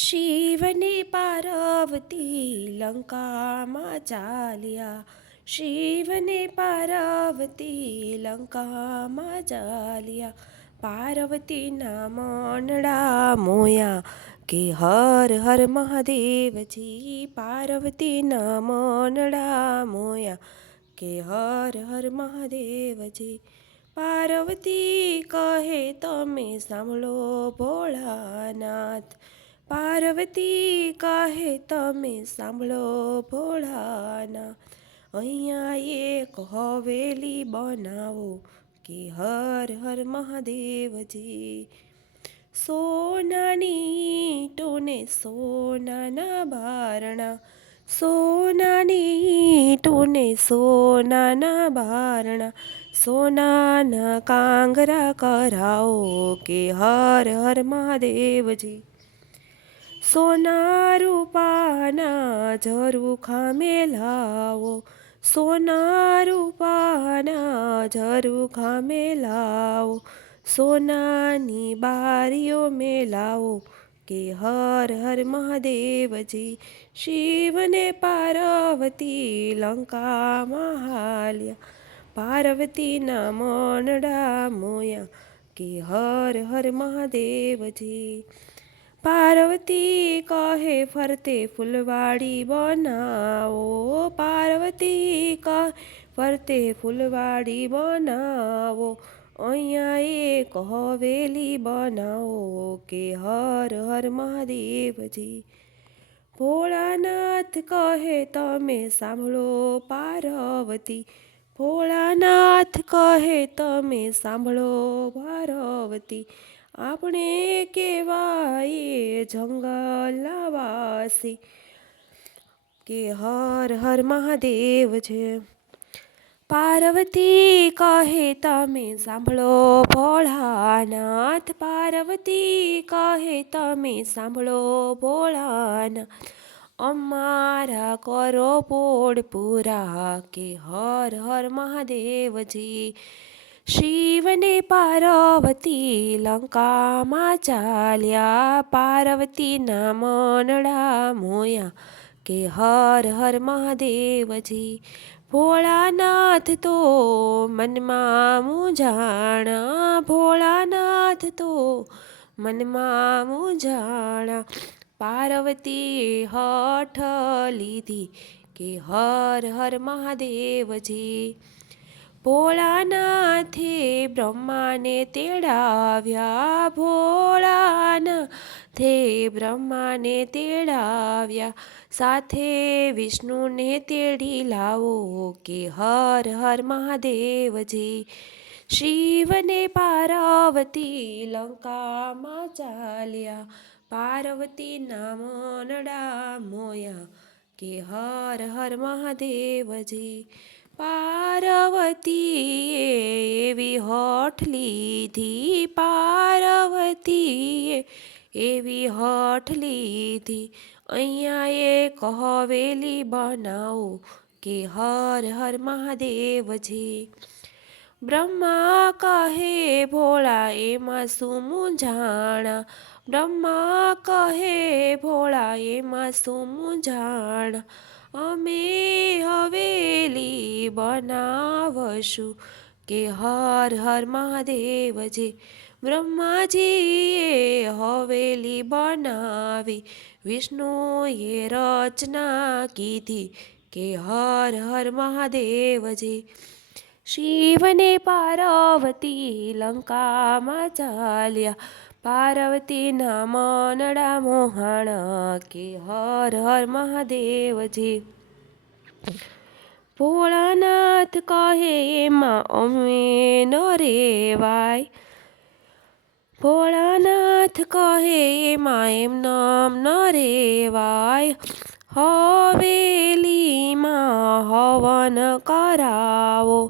શિવને પાર્વતી લંકામાં ચાલ્યા. શિવને પાર્વતી લંકામાં ચાલ્યા. પાર્વતીના મનડા મોયા કે હર હર મહાદેવજી. પાર્વતીના મનડા મોયા કે હર હર મહાદેવજી. પાર્વતી કહે તમે સાંભળો ભોળાનાથ. પાર્વતી કહે તમે સાંભળો ભોળાનાથ. અહીંયા એક હવેલી બનાવો કે હર હર મહાદેવજી. સોનાની ઈંટોને સોનાના બારણા. સોનાની ઈંટોને સોનાના બારણા. સોનાના કાંગરા કરાવો કે હર હર મહાદેવજી. સોના રૂપાના ઝરૂખા મેલાવો. સોના રૂપાના ઝરૂખા મેલાવો. સોનાની બારીઓ મેલાવો કે હર હર મહાદેવજી. શિવને પાર્વતી લંકામાં હાલ્યા. પાર્વતીના મનડા મોયા કે હર હર મહાદેવજી. પાર્વતી કહે ફરતે ફૂલવાડી બનાવો. પાર્વતી કહે ફરતે ફૂલવાડી બનાવો. અહીંયા એક હવેલી બનાવો કે હર હર મહાદેવજી. ભોળાનાથ કહે તમે સાંભળો પાર્વતી. ભોળાનાથ કહે તમે સાંભળો પાર્વતી. આપણે કહેવાય જંગલવાસી કે હર હર મહાદેવ છે. પાર્વતી કહે તમે સાંભળો ભોળાનાથ. પાર્વતી કહે તમે સાંભળો ભોળાનાથ. અમારા કરો પોડ પૂરા કે હર હર મહાદેવજી. શિવને પાર્વતી લંકામાં ચાલ્યા. પાર્વતીના મનડા મોયા કે હર હર મહાદેવજી. ભોળાનાથ તો મનમાં મૂંઝાણા. ભોળાનાથ તો મનમાં મૂંઝાણા. પાર્વતીએ હઠ લીધી કે હર હર મહાદેવજી. ભોળાનાથે બ્રહ્માને તેડાવ્યા. ભોળાનાથે બ્રહ્માને તેડાવ્યા. સાથે વિષ્ણુને તેડી લાવો કે હર હર મહાદેવજી. શિવને પાર્વતી લંકામાં ચાલ્યા. પાર્વતીના મનડા મોયા કે હર હર મહાદેવજી. પાર્વતીએ એવી હઠ લીધી. પાર્વતીએ એવી હઠ લીધી. અહીંયા એક હવેલી બનાવો કે હર હર મહાદેવજી. બ્રહ્મા કહે ભોળા એમાં શું મૂંઝાણા. બ્રહ્મા કહે ભોળા એમાં શું મૂંઝાણા. અમે હવેલી બનાવશું કે હર હર મહાદેવજી. બ્રહ્માજીએ હવેલી બનાવી. વિષ્ણુએ રચના કીધી કે હર હર મહાદેવજી. શિવને પાર્વતી લંકામાં ચાલ્યા. પાર્વતીના મનડા મોહાણા કે હર હર મહાદેવજી. ભોળાનાથ કહે એમાં અમે ન રેવાય. ભોળાનાથ કહે એમાં એમ નામ ન રેવાય. હવેલીમાં હવન કરાવો.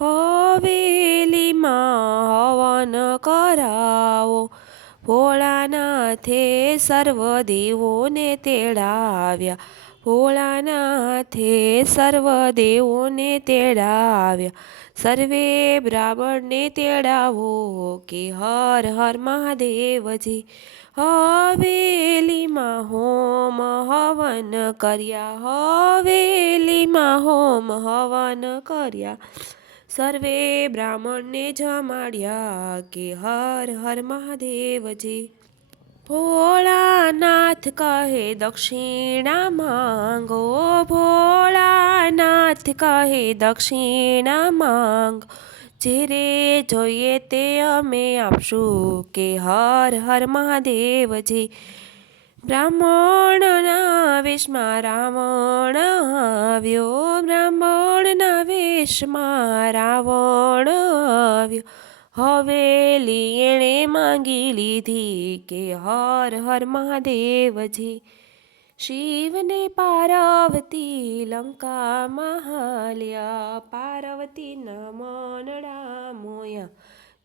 હવેલીમાં હવન કરાવો. ભોળાનાથે સર્વ દેવોને તેડાવ્યા. ભોળાનાથે સર્વ દેવોને તેડાવ્યા. સર્વે બ્રાહ્મણને તેડાવો કે હર હર મહાદેવજી. હવેલીમાં સ્નાન કર્યા, હવેલીમાં હોમ હવન કર્યા, સર્વે બ્રાહ્મણને જમાડ્યા, કે હર હર મહાદેવજી. ભોળાનાથ કહે દક્ષિણા માંગો, ભોળાનાથ કહે દક્ષિણા માંગ, જે રે જોઈએ તે અમે આપશું, કે હર હર મહાદેવજી. બ્રાહ્મણના વેશમાં રાવણ આવ્યો, બ્રાહ્મણના વેશમાં રાવણ આવ્યો, હવેલી એણે માંગી લીધી, કે હર હર મહાદેવજી. શિવને પાર્વતી લંકામાં હાલ્યા, પાર્વતીના મનડા મોયા,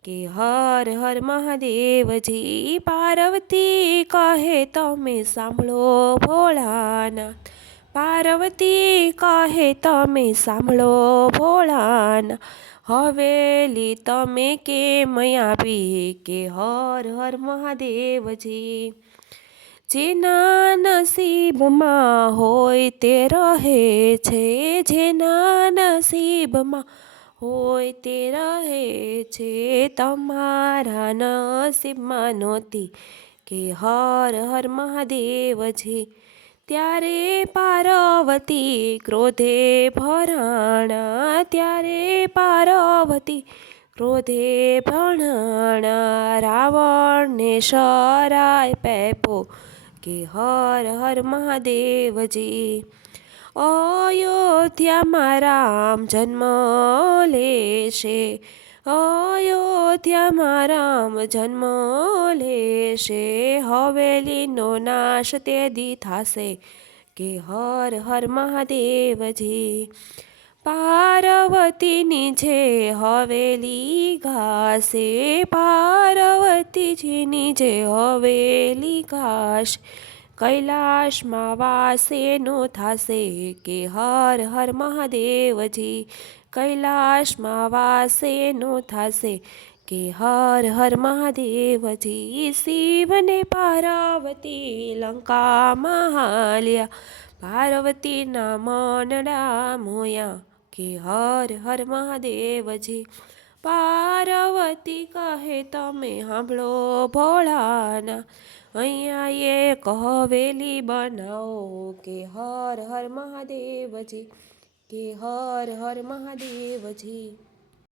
કે હર હર મહાદેવજી. પાર્વતી કહે તમે સાંભળો ભોળાનાથ, પાર્વતી કહે તમે સાંભળો ભોળાનાથ, હવેલી તમે કેમ આપી, કે હર હર મહાદેવજી. જેના નસીબમાં હોય તે રહે છે, જેના નસીબમાં હોય તે રહે છે, તમારા નસીબમાં નહોતી, કે હર હર મહાદેવજી. ત્યારે પાર્વતી ક્રોધે ભરાણા, ત્યારે પાર્વતી ક્રોધે ભરાણા, રાવણને શરાય પેપો, કે હર હર મહાદેવજી. અયોધ્યામાં રામ જન્મ લેશે, અયોધ્યામાં રામ જન્મ લેશે, હવેલીનો નાશ તે દી થાશે, કે હર હર મહાદેવજી. પાર્વતીની જે હવેલી ઘાસે, પાર્વતીજીની જે હવેલી ઘાસ, કૈલાસમાં વાસેનો થાશે, કે હર હર મહાદેવજી. કૈલાસમાં વાસેનો થાશે, કે હર હર મહાદેવજી. શિવને પાર્વતી લંકામાં હાલ્યા, પાર્વતીના મનડા મોયા, કે હર હર મહાદેવજી. પાર્વતી કહે તમે સાંભળો ભોળાના, અહીંયા એક હવેલી બનાવો, કે હર હર મહાદેવજી, કે હર હર મહાદેવજી.